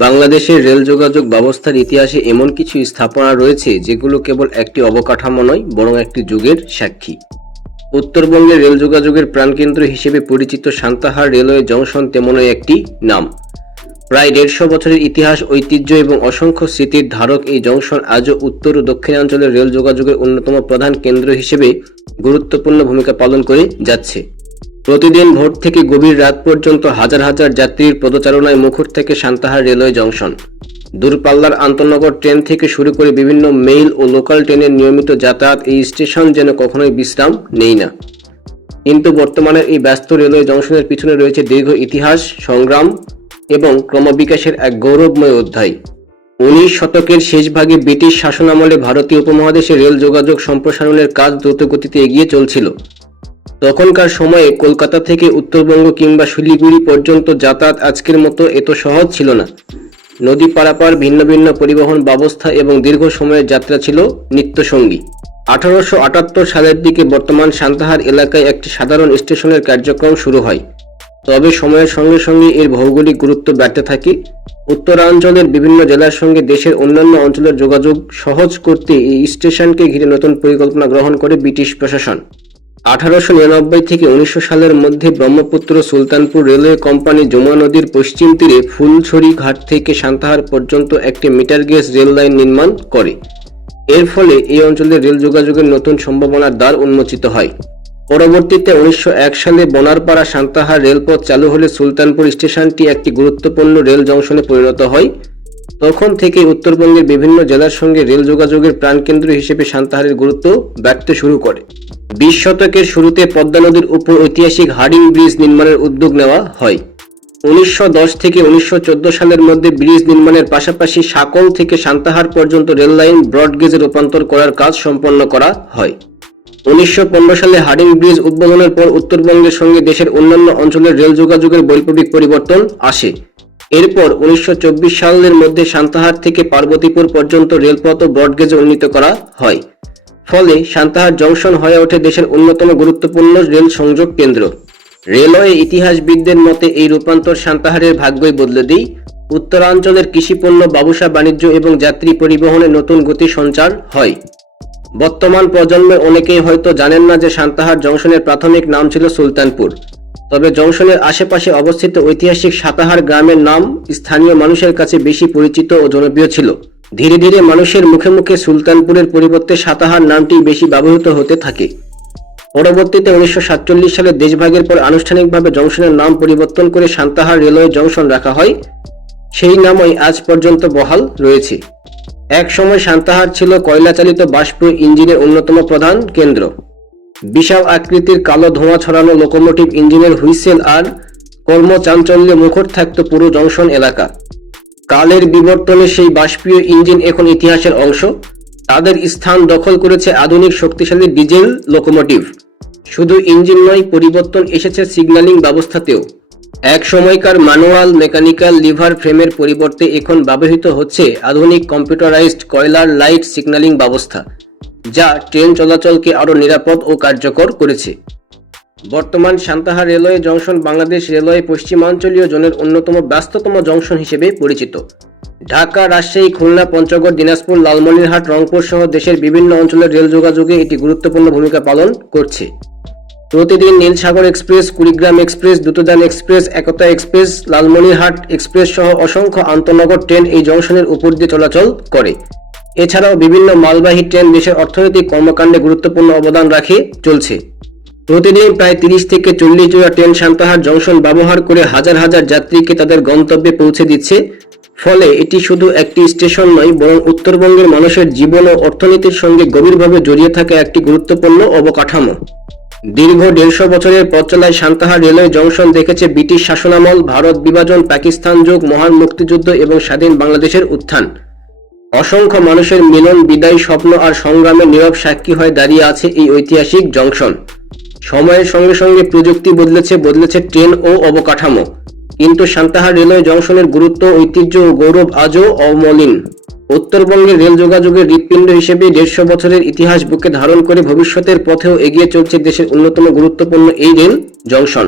বাংলাদেশের রেল যোগাযোগ ব্যবস্থার ইতিহাসে এমন কিছু স্থাপনা রয়েছে যেগুলো কেবল একটি অবকাঠামো নয়, বরং একটি যুগের সাক্ষী। উত্তরবঙ্গের রেল যোগাযোগের প্রাণকেন্দ্র হিসেবে পরিচিত সান্তাহার রেলওয়ে জংশন তেমনই একটি নাম। প্রায় 150 বছরের ইতিহাস, ঐতিহ্য এবং অসংখ্য স্মৃতির ধারক এই জংশন আজও উত্তর ও দক্ষিণাঞ্চলের রেল যোগাযোগের অন্যতম প্রধান কেন্দ্র হিসেবে গুরুত্বপূর্ণ ভূমিকা পালন করে যাচ্ছে। প্রতিদিন ভোর থেকে গভীর রাত পর্যন্ত হাজার হাজার যাত্রীর পদচারণায় মুখর থেকে সান্তাহার রেলওয়ে জংশন। দূরপাল্লার আন্তনগর ট্রেন থেকে শুরু করে বিভিন্ন মেইল ও লোকাল ট্রেনের নিয়মিত যাতায়াত এই স্টেশন যেন কখনোই বিশ্রাম নেই না। কিন্তু বর্তমানে এই ব্যস্ত রেলওয়ে জংশনের পিছনে রয়েছে দীর্ঘ ইতিহাস, সংগ্রাম এবং ক্রমবিকাশের এক গৌরবময় অধ্যায়। 19 শতকের শেষ ভাগে ব্রিটিশ শাসনামলে ভারতীয় উপমহাদেশে রেল যোগাযোগ সম্প্রসারণের কাজ দ্রুতগতিতে এগিয়ে চলছিল। তখনকার সময়ে কলকাতা থেকে উত্তরবঙ্গ কিংবা শিলিগুড়ি পর্যন্ত যাতায়াত আজকের মতো এত সহজ ছিল না। নদী পারাপার, ভিন্ন ভিন্ন পরিবহন ব্যবস্থা এবং দীর্ঘ সময়ের যাত্রা ছিল নিত্যসঙ্গী। 1878 সালের দিকে বর্তমান সান্তাহার এলাকায় একটি সাধারণ স্টেশনের কার্যক্রম শুরু হয়। তবে সময়ের সঙ্গে সঙ্গে এর ভৌগোলিক গুরুত্ব বাড়তে থাকে। উত্তরাঞ্চলের বিভিন্ন জেলার সঙ্গে দেশের অন্যান্য অঞ্চলের যোগাযোগ সহজ করতে এই স্টেশনকে ঘিরে নতুন পরিকল্পনা গ্রহণ করে ব্রিটিশ প্রশাসন। 1899 থেকে 1900 সালের মধ্যে ব্রহ্মপুত্র সুলতানপুর রেলওয়ে কোম্পানি যমুনা নদীর পশ্চিম তীরে ফুলছড়ি ঘাট থেকে সান্তাহার পর্যন্ত একটি মিটার গেজ রেল লাইন নির্মাণ করে। এর ফলে এই অঞ্চলের রেল যোগাযোগের নতুন সম্ভাবনার দ্বার উন্মোচিত হয়। পরবর্তীতে 1901 সালে বনারপাড়া সান্তাহার রেলপথ চালু হলে সুলতানপুর স্টেশনটি একটি গুরুত্বপূর্ণ রেল জংশনে পরিণত হয়। তখন থেকে উত্তরবঙ্গের বিভিন্ন জেলার সঙ্গে রেল যোগাযোগের প্রাণকেন্দ্র হিসেবে সান্তাহারের গুরুত্ব বাড়তে শুরু করে। 20 শতকের শুরুতে পদ্মা নদীর উপর ঐতিহাসিক হার্ডিং ব্রিজ নির্মাণের উদ্যোগ নেওয়া হয়। 1910 থেকে 1914 সালের মধ্যে ব্রিজ নির্মাণের পাশাপাশি সাকল থেকে সান্তাহার পর্যন্ত রেল লাইন ব্রডগেজে রূপান্তর করার কাজ সম্পন্ন করা হয়। 1915 সালে হার্ডিং ব্রিজ উদ্বোধনের পর উত্তরবঙ্গের সঙ্গে দেশের অন্যান্য অঞ্চলের রেল যোগাযোগের বৈপ্লবিক পরিবর্তন আসে। এরপর 1924 সালের মধ্যে সান্তাহার থেকে পার্বতীপুর পর্যন্ত রেলপথ ও ব্রডগেজে উন্নীত করা হয়। ফলে সান্তাহার জংশন হয়ে ওঠে দেশের অন্যতম গুরুত্বপূর্ণ রেল সংযোগ কেন্দ্র। রেলওয়ে ইতিহাসবিদদের মতে এই রূপান্তর সান্তাহারের ভাগ্যই বদলে দেয়। উত্তরাঞ্চলের কৃষিপণ্য, ব্যবসা বাণিজ্য এবং যাত্রী পরিবহনে নতুন গতি সঞ্চার হয়। বর্তমান প্রজন্মের অনেকেই হয়তো জানেন না যে সান্তাহার জংশনের প্রাথমিক নাম ছিল সুলতানপুর। তবে জংশনের আশেপাশে অবস্থিত ঐতিহাসিক সাতাহার গ্রামের নাম স্থানীয় মানুষের কাছে বেশি পরিচিত ও জনপ্রিয় ছিল। ধীরে ধীরে মানুষের মুখে মুখে সুলতানপুরের পরিবর্তে সাতাহার নামটি বেশি ব্যবহৃত হতে থাকে। পরবর্তীতে 1947 সালে দেশভাগের পর আনুষ্ঠানিকভাবে জংশনের নাম পরিবর্তন করে সান্তাহার রেলওয়ে জংশন রাখা হয়। সেই নামই আজ পর্যন্ত বহাল রয়েছে। এক সময় সান্তাহার ছিল কয়লা চালিত বাষ্পীয় ইঞ্জিনের অন্যতম প্রধান কেন্দ্র। বিশাল আকৃতির কালো ধোঁয়া ছড়ানো লোকোমোটিভ ইঞ্জিনের হুইসেল আর কর্মচাঞ্চল্যে মুখর থাকত পুরো জংশন এলাকা। কালের বিবর্তনে সেই বাষ্পীয় ইঞ্জিন এখন ইতিহাসের অংশ। তাদের স্থান দখল করেছে আধুনিক শক্তিশালী ডিজেল লোকোমোটিভ। শুধু ইঞ্জিন নয়, পরিবর্তন এসেছে সিগন্যালিং ব্যবস্থাতেও। এক সময়কার ম্যানুয়াল মেকানিক্যাল লিভার ফ্রেমের পরিবর্তে এখন ব্যবহৃত হচ্ছে আধুনিক কম্পিউটারাইজড কয়লার লাইট সিগন্যালিং ব্যবস্থা, যা ট্রেন চলাচলকে আরও নিরাপদ ও কার্যকর করেছে। বর্তমান Santahar railway junction Bangladesh railway পশ্চিমাঞ্চলীয় জোনের অন্যতম ব্যস্ততম জংশন হিসেবে পরিচিত। ঢাকা, রাজশাহী, খুলনা, পঞ্চগড়, দিনাজপুর, লালমনিরহাট, রংপুর সহ দেশের বিভিন্ন অঞ্চলের রেল যোগাযোগে এটি গুরুত্বপূর্ণ ভূমিকা পালন করছে। প্রতিদিন Nilsagar express, Kurigram express, Drutojan express, একতা এক্সপ্রেস, লালমনিরহাট এক্সপ্রেস সহ অসংখ্য আন্তনগর ট্রেন এই জংশনের উপর দিয়ে চলাচল করে। এছাড়াও বিভিন্ন মালবাহী ট্রেন দেশের অর্থনৈতিক কর্মকাণ্ডে গুরুত্বপূর্ণ অবদান রাখে চলছে। প্রতিদিন প্রায় 30 থেকে 40 জোড়া ট্রেন সান্তাহার জংশন ব্যবহার করে হাজার হাজার যাত্রীকে তাদের গন্তব্যে পৌঁছে দিচ্ছে। ফলে এটি শুধু একটি স্টেশন নয়, বরং উত্তরবঙ্গের মানুষের জীবন ও অর্থনীতির সঙ্গে গভীরভাবে জড়িয়ে থাকা একটি গুরুত্বপূর্ণ অবকাঠামো। দীর্ঘ 150 বছরের পথ চলায় সান্তাহার রেলওয়ে জংশন দেখেছে ব্রিটিশ শাসনামল, ভারত বিভাজন, পাকিস্তান যুগ, মহান মুক্তিযুদ্ধ এবং স্বাধীন বাংলাদেশের উত্থান। অসংখ্য মানুষের মিলন, বিদায়, স্বপ্ন আর সংগ্রামের নীরব সাক্ষী হয়ে দাঁড়িয়ে আছে এই ঐতিহাসিক জংশন। সময়ের সঙ্গে সঙ্গে প্রযুক্তি বদলেছে ট্রেন ও অবকাঠামো, কিন্তু সান্তাহার রেলওয়ে জংশনের গুরুত্ব, ঐতিহ্য ও গৌরব আজও অমলিন। উত্তরবঙ্গের রেল যোগাযোগের হৃৎপিণ্ড হিসেবে 150 বছরের ইতিহাস বুকে ধারণ করে ভবিষ্যতের পথেও এগিয়ে চলছে দেশের অন্যতম গুরুত্বপূর্ণ এই রেল জংশন।